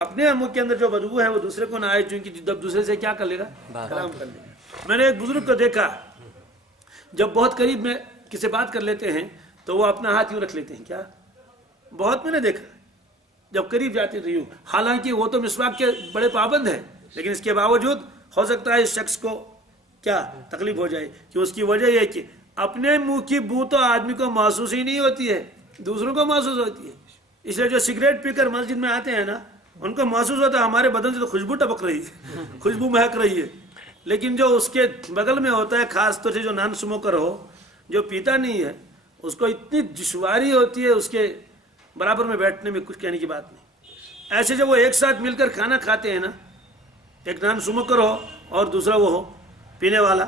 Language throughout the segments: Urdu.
اپنے منہ کے اندر جو بدبو ہے وہ دوسرے کو نہ آئے، چونکہ جب دوسرے سے کیا کر لے گا، کلام کر لے گا۔ میں نے ایک بزرگ کو دیکھا، جب بہت قریب میں کسی بات کر لیتے ہیں تو وہ اپنا ہاتھ یوں رکھ لیتے ہیں، کیا بہت میں نے دیکھا، جب قریب جاتے تو یوں، حالانکہ وہ تو مسواک کے بڑے پابند ہیں، لیکن اس کے باوجود ہو سکتا ہے اس شخص کو کیا تکلیف ہو جائے، کہ اس کی وجہ یہ کہ اپنے منہ کی بو تو آدمی کو محسوس ہی نہیں ہوتی ہے، دوسروں کو محسوس ہوتی ہے۔ اس لیے جو سگریٹ پی کر مسجد میں آتے ہیں نا، ان کو محسوس ہوتا ہے ہمارے بدن سے تو خوشبو ٹپک رہی ہے، خوشبو مہک رہی ہے، لیکن جو اس کے بغل میں ہوتا ہے، خاص طور سے جو نان اسموکر ہو، جو پیتا نہیں ہے، اس کو اتنی دشواری ہوتی ہے اس کے برابر میں بیٹھنے میں، کچھ کہنے کی بات نہیں۔ ایسے جب وہ ایک ساتھ مل کر کھانا کھاتے ہیں نا، ایک نان اسموکر ہو اور دوسرا وہ ہو پینے والا،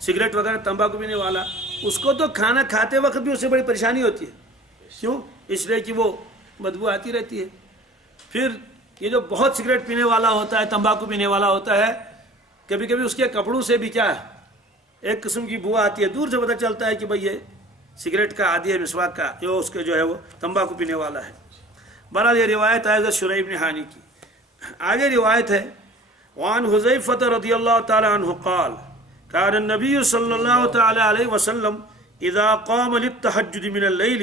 سگریٹ وغیرہ تمباکو پینے والا، اس کو تو کھانا کھاتے وقت بھی اسے بڑی پریشانی ہوتی ہے، کیوں؟ اس لیے کہ وہ بدبو آتی رہتی ہے۔ پھر یہ جو بہت سگریٹ پینے والا ہوتا ہے، تمباکو پینے والا ہوتا ہے، کبھی کبھی اس کے کپڑوں سے بھی کیا ہے، ایک قسم کی بو آتی ہے، دور سے پتہ چلتا ہے کہ بھئی یہ سگریٹ کا عادی ہے، مسواک کا، جو اس کے جو ہے وہ تمباکو پینے والا ہے۔ بہرحال یہ روایت ہے حضرت شریح بن حانی کی۔ آگے روایت ہے، وعن حذیفہ رضی اللہ تعالی عنہ قال کان النبی صلی اللہ تعالی علیہ وسلم اذا قام للتہجد من اللیل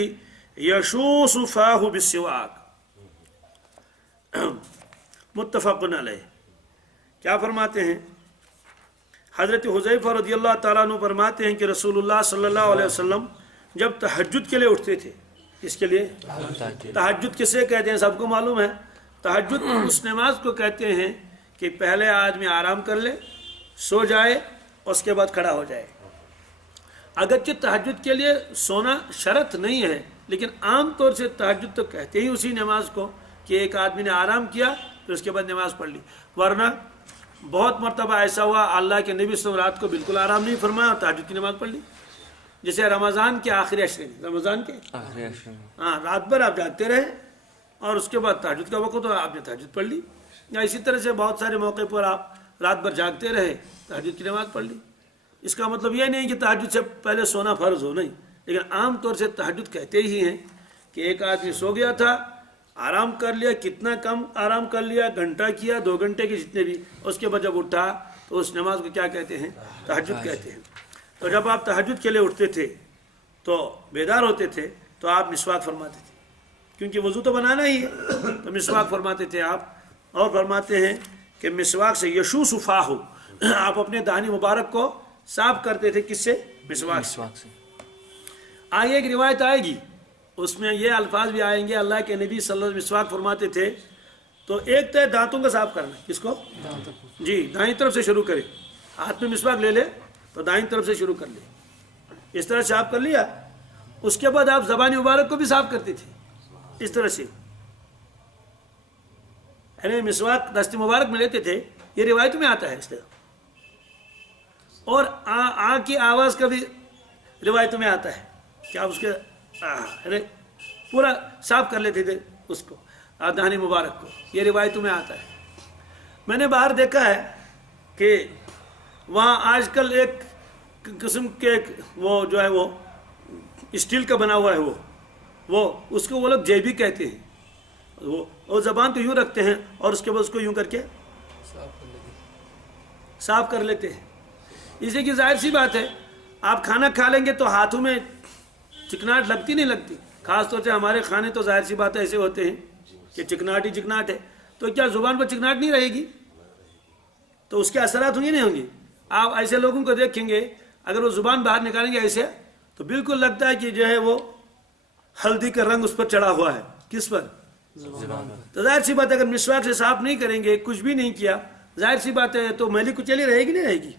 یشوس فاہ بالسواک، متفق علیہ۔ کیا فرماتے ہیں؟ حضرت حذیفہ رضی اللہ تعالیٰ عنہ فرماتے ہیں کہ رسول اللہ صلی اللہ علیہ وسلم جب تہجد کے لیے اٹھتے تھے، اس کے لیے تہجد کسے کہتے ہیں سب کو معلوم ہے۔ تہجد اس نماز کو کہتے ہیں کہ پہلے آدمی آرام کر لے، سو جائے، اس کے بعد کھڑا ہو جائے۔ اگرچہ تہجد کے لیے سونا شرط نہیں ہے، لیکن عام طور سے تہجد تو کہتے ہی اسی نماز کو کہ ایک آدمی نے آرام کیا پھر اس کے بعد نماز پڑھ لی۔ ورنہ بہت مرتبہ ایسا ہوا اللہ کے نبی صلی اللہ علیہ وسلم رات کو بالکل آرام نہیں فرمایا اور تہجد کی نماز پڑھ لی، جیسے رمضان کے آخری عشرے میں، رمضان کے رات بھر آپ جاگتے رہے اور اس کے بعد تہجد کا وقت تو آپ نے تہجد پڑھ لی، یا اسی طرح سے بہت سارے موقع پر آپ رات بھر جاگتے رہے، تہجد کی نماز پڑھ لی۔ اس کا مطلب یہ نہیں کہ تہجد سے پہلے سونا فرض ہو، نہیں، لیکن عام طور سے تہجد کہتے ہی ہیں کہ ایک آدمی سو گیا تھا، آرام کر لیا، کتنا کم آرام کر لیا، گھنٹہ کیا، 2 گھنٹے کے جتنے بھی، اس کے بعد جب اٹھا تو اس نماز کو کیا کہتے ہیں؟ تہجد کہتے ہیں۔ تو جب آپ تہجد کے لیے اٹھتے تھے تو بیدار ہوتے تھے تو آپ مسواک فرماتے تھے، کیونکہ وضو تو بنانا ہی ہے، تو مسواک فرماتے تھے آپ، اور فرماتے ہیں کہ مسواک سے یشوس فاہو، آپ اپنے دہانی مبارک کو صاف کرتے تھے، کس سے؟ مسواک سے۔ آگے ایک روایت آئے گی، اس میں یہ الفاظ بھی آئیں گے، اللہ کے نبی صلی اللہ علیہ وسلم مسواک فرماتے تھے تو ایک تو دانتوں کا صاف کرنا، کس کو؟ جی، دائیں طرف سے شروع کرے، ہاتھ میں مسواک لے لے تو دائیں طرف سے شروع کر لے، اس طرح سے آپ کر لیا، اس کے بعد آپ زبان مبارک کو بھی صاف کرتے تھے اس طرح سے، یعنی مسواک دست مبارک میں لیتے تھے، یہ روایت میں آتا ہے اس طرح، اور آنکھ کی آواز کا بھی روایت میں آتا ہے کہ آپ اس کے پورا صاف کر لیتے تھے اس کو، دہانی مبارک کو، یہ روایتوں میں آتا ہے۔ میں نے باہر دیکھا ہے کہ وہاں آج کل ایک قسم کے وہ جو ہے وہ اسٹیل کا بنا ہوا ہے، وہ اس کو وہ لوگ جیبی کہتے ہیں، وہ زبان کو یوں رکھتے ہیں اور اس کے بعد اس کو یوں کر کے صاف کر لیتے ہیں۔ اسی کی ظاہر سی بات ہے، آپ کھانا کھا لیں گے تو ہاتھوں میں چکناٹ لگتی نہیں لگتی، خاص طور سے ہمارے کھانے تو ظاہر سی بات ایسے ہوتے ہیں کہ چکناٹ ہی چکناٹ ہے، تو کیا زبان پر چکناٹ نہیں رہے گی؟ تو اس کے اثرات ہوں گے نہیں ہوں گے؟ آپ ایسے لوگوں کو دیکھیں گے، اگر وہ زبان باہر نکالیں گے ایسے تو بالکل لگتا ہے کہ جو ہے وہ ہلدی کا رنگ اس پر چڑھا ہوا ہے، کس پر؟ تو ظاہر سی بات ہے، اگر مسواک سے صاف نہیں کریں گے، کچھ بھی نہیں کیا، ظاہر سی بات ہے تو میلی کچیلی رہے گی نہیں رہے گی۔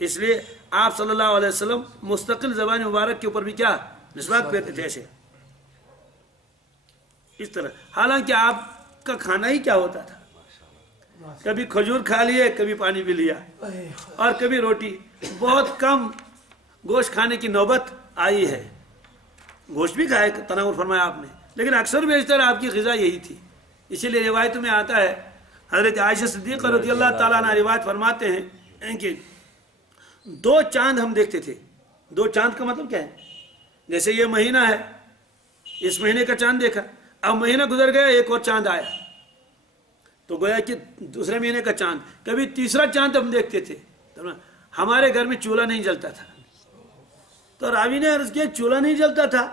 اس لیے آپ صلی اللہ علیہ وسلم مستقل زبان مبارک کے اوپر بھی کیا مسواک پھیرتے تھے ایسے، اس طرح۔ حالانکہ آپ کا کھانا ہی کیا ہوتا تھا، کبھی کھجور کھا لیے، کبھی پانی پی لیا، اور کبھی روٹی، بہت کم گوشت کھانے کی نوبت آئی ہے، گوشت بھی کھائے، تناول فرمایا آپ نے، لیکن اکثر بیشتر آپ کی غذا یہی تھی۔ اسی لیے روایتوں میں آتا ہے، حضرت عائشہ صدیقہ رضی اللہ تعالیٰ عنہ روایت فرماتے ہیں کہ 2 چاند ہم دیکھتے تھے۔ 2 چاند کا مطلب کیا ہے؟ جیسے یہ مہینہ ہے، اس مہینے کا چاند دیکھا، اب مہینہ گزر گیا، ایک اور چاند آیا، تو گویا کہ دوسرے مہینے کا چاند، کبھی تیسرا چاند ہم دیکھتے تھے، ہمارے گھر میں چولہا نہیں جلتا تھا۔ تو راوی نے عرض کیا چولہا نہیں جلتا تھا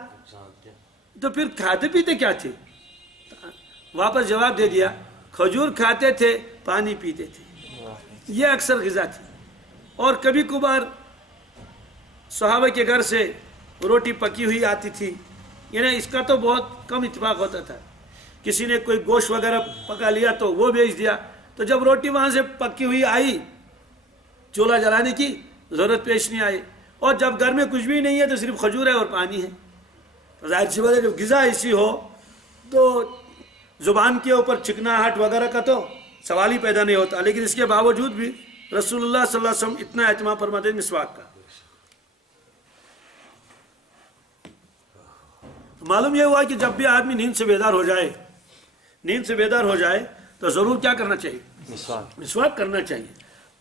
تو پھر کھاتے پیتے کیا تھے؟ واپس جواب دے دیا کھجور کھاتے تھے، پانی پیتے تھے، یہ اکثر غذا تھی۔ اور کبھی کبھار صحابہ کے گھر سے روٹی پکی ہوئی آتی تھی، یعنی اس کا تو بہت کم اتفاق ہوتا تھا، کسی نے کوئی گوشت وغیرہ پکا لیا تو وہ بیچ دیا، تو جب روٹی وہاں سے پکی ہوئی آئی چولہا جلانے کی ضرورت پیش نہیں آئی، اور جب گھر میں کچھ بھی نہیں ہے تو صرف کھجور ہے اور پانی ہے، تو ظاہر سی بات ہے جب غذا ایسی ہو تو زبان کے اوپر چکناہٹ وغیرہ کا تو سوال ہی پیدا نہیں ہوتا۔ لیکن اس کے باوجود بھی رسول اللہ صلی اللہ علیہ وسلم اتنا اہتمام فرماتے ہیں مسواک کا۔ معلوم یہ ہوا کہ جب بھی آدمی نیند سے بیدار ہو جائے تو ضرور کیا کرنا چاہیے؟ مسواک کرنا چاہیے۔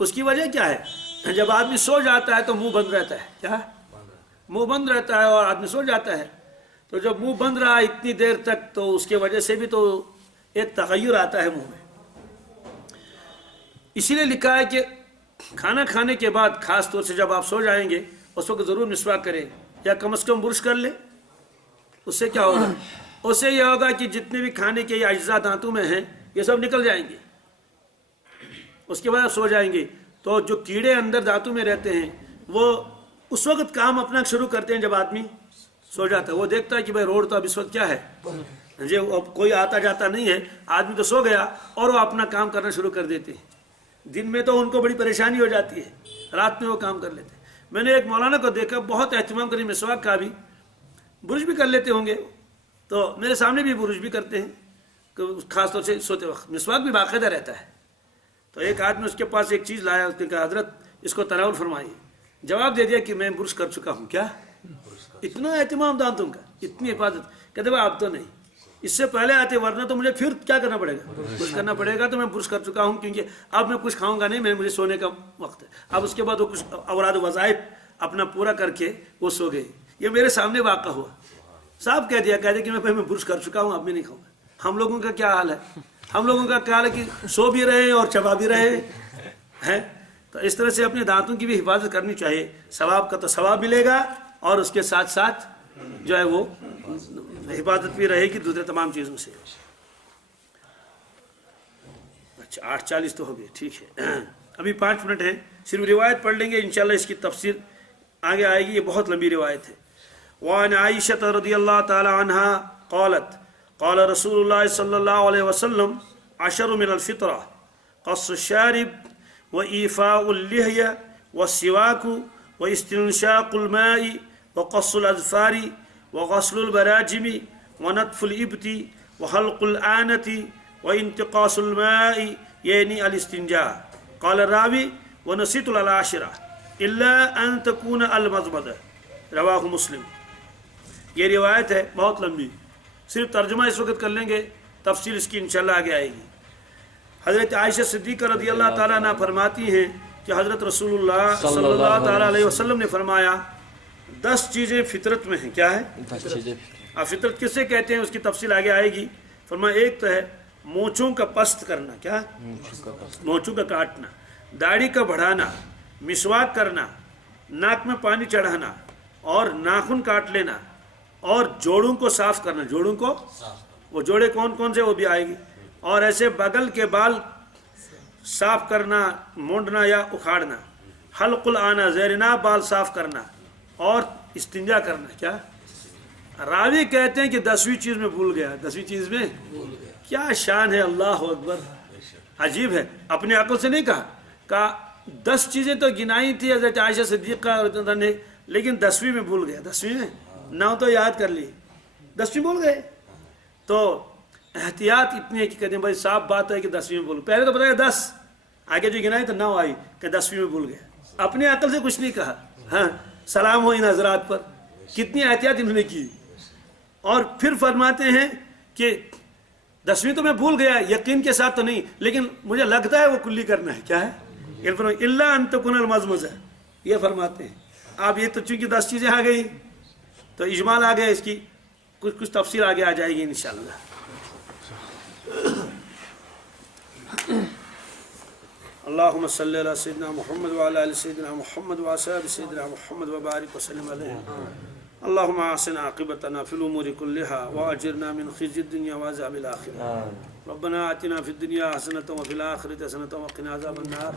اس کی وجہ کیا ہے؟ جب آدمی سو جاتا ہے تو منہ بند رہتا ہے، کیا منہ بند رہتا ہے اور آدمی سو جاتا ہے، تو جب منہ بند رہا اتنی دیر تک تو اس کے وجہ سے بھی تو ایک تغیر آتا ہے منہ میں۔ اسی لیے لکھا ہے کہ کھانا کھانے کے بعد خاص طور سے جب آپ سو جائیں گے اس وقت ضرور مسواک کریں، یا کم از کم برش کر لیں۔ اس سے کیا ہوگا؟ اس سے یہ ہوگا کہ جتنے بھی کھانے کے اجزاء دانتوں میں ہیں یہ سب نکل جائیں گے، اس کے بعد سو جائیں گے تو جو کیڑے اندر دانتوں میں رہتے ہیں وہ اس وقت کام اپنا شروع کرتے ہیں جب آدمی سو جاتا ہے۔ وہ دیکھتا ہے کہ بھائی روڈ تو اب اس وقت کیا ہے، اب کوئی آتا جاتا نہیں ہے، آدمی تو سو گیا، اور وہ اپنا کام کرنا شروع کر دیتے ہیں۔ دن میں تو ان کو بڑی پریشانی ہو جاتی ہے، رات میں وہ کام کر لیتے ہیں۔ میں نے ایک مولانا کو دیکھا بہت اہتمام کریں مسواک کا بھی، برش بھی کر لیتے ہوں گے، تو میرے سامنے بھی برش بھی کرتے ہیں خاص طور سے سوتے وقت، مسواک بھی باقاعدہ رہتا ہے۔ تو ایک آدمی اس کے پاس ایک چیز لایا، اس نے کہا حضرت اس کو تناول فرمائیے، جواب دے دیا کہ میں برش کر چکا ہوں۔ کیا اتنا اہتمام دانتوں کا، اتنی حفاظت؟ کہتے بھائی اب تو نہیں، اس سے پہلے آتے، ورنہ تو مجھے پھر کیا کرنا پڑے گا، برش کرنا پڑے گا۔ تو میں برش کر چکا ہوں کیونکہ اب میں کچھ کھاؤں گا نہیں، مجھے سونے کا وقت ہے۔ اب اس کے بعد وہ کچھ اوراد وظائف اپنا پورا کر کے وہ سو گئے۔ یہ میرے سامنے واقع ہوا، صاحب کہہ دیا کہ میں برش کر چکا ہوں، اب میں نہیں کھاؤں گا۔ ہم لوگوں کا کیا حال ہے؟ ہم لوگوں کا کیا حال ہے کہ سو بھی رہے ہیں اور چبا بھی رہے ہیں۔ تو اس طرح سے اپنے دانتوں کی بھی حفاظت کرنی چاہیے، ثواب کا تو ثواب ملے گا اور اس کے ساتھ ساتھ جو ہے وہ حفاظت بھی رہے گی دوسرے تمام چیزوں سے۔ اچھا 8:40 تو ہو گئے، ٹھیک ہے، ابھی 5 منٹ ہیں، صرف روایت پڑھ لیں گے، انشاءاللہ اس کی تفسیر آگے آئے گی، یہ بہت لمبی روایت ہے۔ وعن عائشة رضی اللہ تعالی عنہا قالت قال رسول اللہ صلی اللہ علیہ وسلم 10 من الفطرہ قص الشارب وإيفاء اللحية والسواك واستنشاق الماء وقص الأظفار وغسل البراجم ونتف الإبط وحلق الآنة وانتقاص الماء يعني الاستنجاء۔ قال الراوي ونسيت العاشرة إلا أن تكون المضمضة، رواہ مسلم۔ یہ روایت ہے بہت لمبی، صرف ترجمہ اس وقت کر لیں گے، تفصیل اس کی انشاءاللہ آگے آئے گی۔ حضرت عائشہ صدیقہ رضی اللہ تعالیٰ عنہ فرماتی ہیں کہ حضرت رسول اللہ صلی اللہ تعالیٰ علیہ وسلم نے فرمایا 10 چیزیں فطرت میں ہیں۔ کیا ہے؟ 10 چیزیں۔ اب فطرت کس سے کہتے ہیں اس کی تفصیل آگے آئے گی۔ فرمایا ایک تو ہے مونچھوں کا پست کرنا، کیا؟ مونچھوں کا کاٹنا، داڑھی کا بڑھانا، مسواک کرنا، ناک میں پانی چڑھانا اور ناخن کاٹ لینا، اور جوڑوں کو صاف کرنا۔ جوڑوں کو، وہ جوڑے کون کون سے وہ بھی آئے گی، اور ایسے بغل کے بال صاف کرنا، مونڈنا یا اکھاڑنا، حلق الآنا زیر ناب بال صاف کرنا، اور استنجا کرنا۔ کیا؟ راوی کہتے ہیں کہ 10ویں چیز میں بھول گیا۔ 10ویں چیز میں کیا شان ہے، اللہ اکبر، عجیب ہے۔ اپنے عقل سے نہیں کہا 10 چیزیں تو گنائی تھی حضرت عائشہ صدیقہ نے، لیکن 10ویں میں بھول گیا۔ 10ویں میں 9 تو یاد کر لی، 10ویں بھول گئے۔ تو احتیاط اتنی ہے کہ کہتے ہیں بھائی صاف بات ہے کہ 10ویں میں بھول، پہلے تو بتایا 10، آگے جو گنائی تو 9 آئی کہ 10ویں میں بھول گیا۔ اپنے عقل سے کچھ نہیں کہا۔ ہاں، سلام ہو ان حضرات پر، کتنی احتیاط انہوں نے کی۔ اور پھر فرماتے ہیں کہ 10ویں تو میں بھول گیا، یقین کے ساتھ تو نہیں، لیکن مجھے لگتا ہے وہ کلی کرنا ہے۔ کیا ہے؟ الا ان تکون المضمضہ، یہ فرماتے ہیں۔ اب یہ تو چونکہ 10 چیزیں آ گئی تو اجمال آ گیا، اس کی کچھ تفصیل آگے آ جائے گی انشاءاللہ۔ اللهم صل على سيدنا محمد وعلى آل سيدنا محمد وأصحاب سيدنا محمد وبارك وسلم عليه. اللهم أحسن عاقبتنا في الأمور كلها وأجرنا من خزي الدنيا وعذاب الآخرة. ربنا آتنا في الدنيا حسنة وفي الآخرة حسنة وقنا عذاب النار.